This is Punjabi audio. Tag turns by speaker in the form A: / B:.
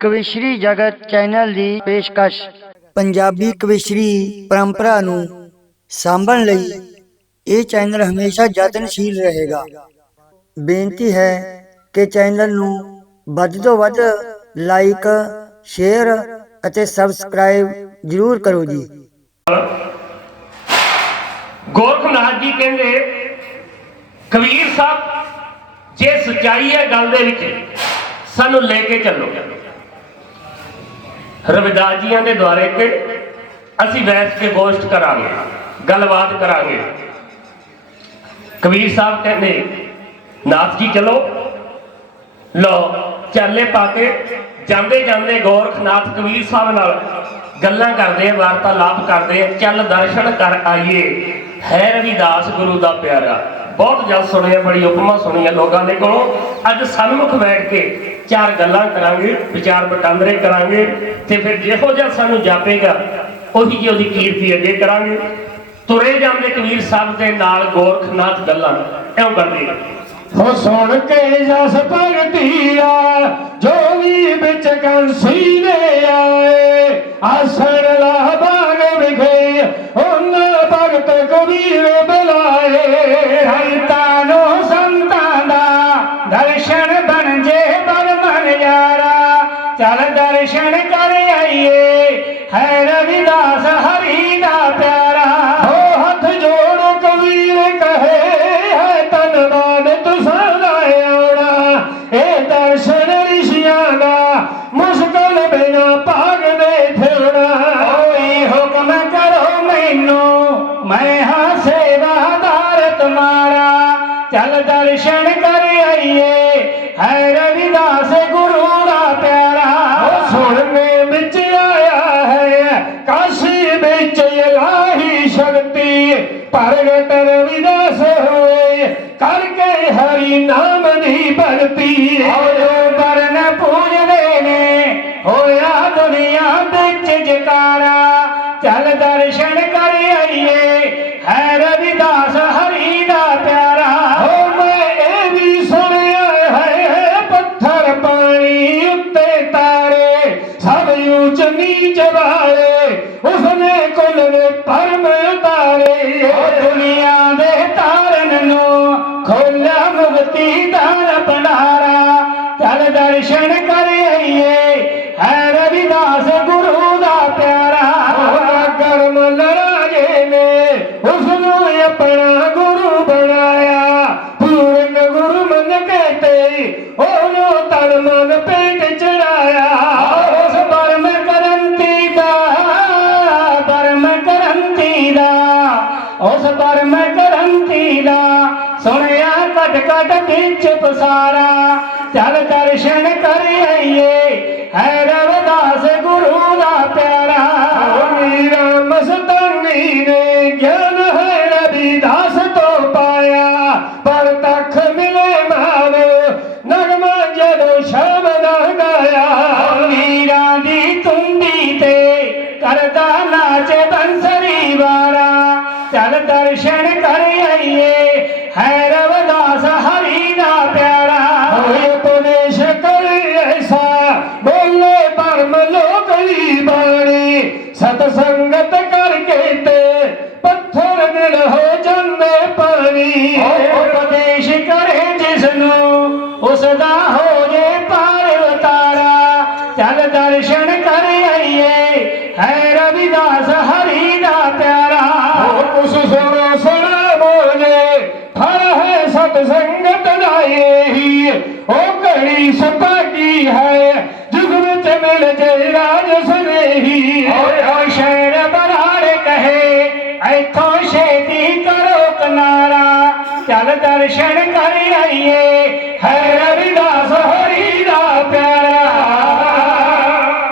A: ਕਵਿਸ਼ਰੀ ਜਗਤ ਚੈਨਲ ਦੀ ਪੇਸ਼ਕਸ਼। ਪੰਜਾਬੀ ਕਵਿਸ਼ਰੀ ਪਰੰਪਰਾ ਨੂੰ ਸਾਂਭਣ ਲਈ ਇਹ ਚੈਨਲ ਹਮੇਸ਼ਾ ਯਤਨਸ਼ੀਲ ਰਹੇਗਾ। ਬੇਨਤੀ ਹੈ ਕਿ ਚੈਨਲ ਨੂੰ ਵੱਧ ਤੋਂ ਵੱਧ ਲਾਈਕ ਸ਼ੇਅਰ ਅਤੇ ਸਬਸਕ੍ਰਾਈਬ ਜ਼ਰੂਰ ਕਰੋ ਜੀ।
B: ਗੋਰਖਨਾਥ ਜੀ ਕਹਿੰਦੇ ਕਬੀਰ ਸਾਹਿਬ ਜੇ ਸਚਾਈ ਹੈ ਗੱਲ ਦੇ ਵਿੱਚ ਸਾਨੂੰ ਲੈ ਕੇ ਚੱਲੋ। ਰਵਿਦਾਸ ਜੀਆਂ ਦੇ ਦੁਆਰੇ ਤੇ ਅਸੀਂ ਵੈਸ ਕੇ ਗੋਸ਼ਟ ਕਰਾਂਗੇ, ਗੱਲਬਾਤ ਕਰਾਂਗੇ। ਕਬੀਰ ਸਾਹਿਬ ਕਹਿੰਦੇ, ਨਾਥ ਜੀ ਚਲੋ। ਲੋ ਚਾਲੇ ਪਾ ਕੇ ਜਾਂਦੇ ਜਾਂਦੇ ਗੋਰਖਨਾਥ ਕਬੀਰ ਸਾਹਿਬ ਨਾਲ ਗੱਲਾਂ ਕਰਦੇ ਆ, ਵਾਰਤਾਲਾਪ ਕਰਦੇ ਆ, ਚੱਲ ਦਰਸ਼ਨ ਕਰ ਆਈਏ। ਹੈ ਰਵਿਦਾਸ ਗੁਰੂ ਦਾ ਪਿਆਰਾ। ਬਹੁਤ ਜਲ ਸੁਣਿਆ, ਬੜੀ ਉਪਮਾ ਸੁਣੀ ਆ ਲੋਕਾਂ ਦੇ ਕੋਲੋਂ। ਅੱਜ ਸਨਮੁਖ ਬੈਠ ਕੇ ਚਾਰ ਗੱਲਾਂ ਕਰਾਂਗੇ, ਵਿਚਾਰ ਵਟਾਂਦਰੇ ਕਰਾਂਗੇ ਤੇ ਫਿਰ ਜਿਹੋ ਜਿਹਾ ਸਾਨੂੰ ਜਾਪੇਗਾ, ਉਹੀ ਜਿਹੀ ਉਹਦੀ ਕੀਰਤੀ ਅੱਗੇ ਕਰਾਂਗੇ। ਤੁਰੇ ਜਾਂਦੇ ਕਬੀਰ ਸਾਹਿਬ ਦੇ ਨਾਲ ਗੋਰਖਨਾਥ ਗੱਲਾਂ। ਇਉਂ ਕਰਦੇ।
C: ਹੋ ਸੁਣ ਕੇ ਜਸ ਭਗਤੀਆ ਜੋ ਵੀ ਵਿੱਚ ਕੰਸੀ ਦੇ ਆਏ, ਆਸਣ ਚੱਲ ਦਰਸ਼ਨ ਕਰ ਆਈਏ। ਹੈ ਰਵਿਦਾਸ ਹਰੀ ਦਾ ਪਿਆਰਾ। ਹੋ ਹੱਥ ਜੋੜ ਕਬੀਰ ਕਹੇ ਹੈ ਧੰਨਵਾਦ ਤੁਸਾਂ ਦਾ ਆਉਣਾ। ਇਹ ਦਰਸ਼ਨ ਰਿਸ਼ੀਆਂ ਦਾ ਮੁਸ਼ਕਲ ਬਿਨਾ ਭਾਗ ਦੇ ਠੇੜਾ ਓਏ ਹੁਕਮ ਕਰੋ ਮੈਨੂੰ ਮੈਂ ਹਾਂ ਸੇਵਾਦਾਰ ਤੁਮਾਰਾ। ਚੱਲ ਦਰਸ਼ਨ ਕਰ ਆਈਏ। ਪ੍ਰਗਟ ਰਵਿਦਾਸ ਹੋਏ ਕਰਕੇ ਹਰੀ ਨਾਮ ਦੀ ਭਗਤੀ। ਉਹ ਬਰਨ ਪੂਜਦੇ ਨੇ ਹੋਇਆ ਦੁਨੀਆ ਵਿੱਚ ਜਕਾਰਾ। ਚੱਲ ਦਰਸ਼ਨ ਕਰ ਆਈਏ ਹੈ ਰਵਿਦਾਸ ਹਰੀ ਦਾ ਪਿਆਰਾ। ਹੋ ਮੈਂ ਇਹ ਵੀ ਸੁਣਿਆ ਹੈ ਪੱਥਰ ਪਾਣੀ ਉੱਤੇ ਤਾਰੇ ਸਭ ਉੱਚ ਨੀਚ ਵਾਲੇ ਉਸਨੇ ਕੁੱਲ ਨੇ ਪਰਮ ਉਹ ਦੁਨੀਆ ਦੇ ਤਾਰਨ ਨੂੰ ਖੋਲਿਆ ਮੁਕਤੀ ਦਾ ਭੰਡਾਰਾ। ਚੱਲ ਦਰਸ਼ਨ ਕਰ ਆਈਏ ਹੈ ਰਵਿਦਾਸ ਗੁਰੂ ਦਾ ਪਿਆਰਾ। ਕਰਮ ਲਰਾਜੇ ਨੇ ਉਸ ਨੂੰ ਆਪਣਾ ਗੁਰੂ ਬਣਾਇਆ ਪੂਰਨ ਗੁਰੂ ਮੰਨ ਕੇ ਤੇ ਉਹਨੂੰ ਤਨ ਮਨ ਦਾ ਸੁਣਿਆ ਕਟ ਕਟ ਵਿੱਚ ਪਸਾਰਾ। ਚੱਲ ਦਰਸ਼ਨ ਕਰ ਆਈਏ ਹੈ ਰਵਿਦਾਸ ਗੁਰੂ ਦਾ ਪਿਆਰਾ। ਮੀਰਾ ਮਸਤਾਨੀ ਨੇ ਗਿਆਨ ਹੈ ਰਵਿਦਾਸ ਤੋਂ ਪਾਇਆ। ਪਰ ਤੱਕ ਮਿਲੇ ਮਾਨ ਨਗਮਾ ਜਦੋਂ ਸ਼ਾਮ ਦਾ ਗਾਇਆ। ਮੀਰਾਂ ਦੀ ਤੁੰਦੀ ਤੇ ਕਰਦਾ ਨਾਚ ਬੰਸਰੀ ਵਾਰਾ ਚੱਲ ਦਰਸ਼ਨ ਸੰਗਤ ਕਰਕੇ ਤੇ ਪੱਥਰ ਦਿਲ ਹੋ ਜਾਂਦੇ ਪਾਣੀ। ਉਪਦੇਸ਼ ਕਰੇ ਜਿਸ ਨੂੰ ਉਸ ਦਾ ਹੋ ਜੇ ਪਾਰ ਉਤਾਰਾ। ਚੱਲ ਦਰਸ਼ਨ ਕਰ ਆਈਏ ਹੈ ਰਵਿਦਾਸ ਹਰੀ ਦਾ ਪਿਆਰਾ। ਉਸ ਸੁਣੋ ਸੁਣਾ ਬੋਲੇ ਫਲ ਹੈ ਸਤ ਸੰਗਤ ਦਾ ਇਹੀ। ਉਹ ਘੜੀ ਸਪਾਕੀ ਹੈ ਜਿਸ ਵਿੱਚ ਮਿਲ ਜੇ ਰਾਜ ਸੁਨੇਹੀ। ਚੱਲ ਦਰਸ਼ਨ ਕਰ ਆਈਏ। ਹੈ ਰਵਿਦਾਸ ਹੋਰੀ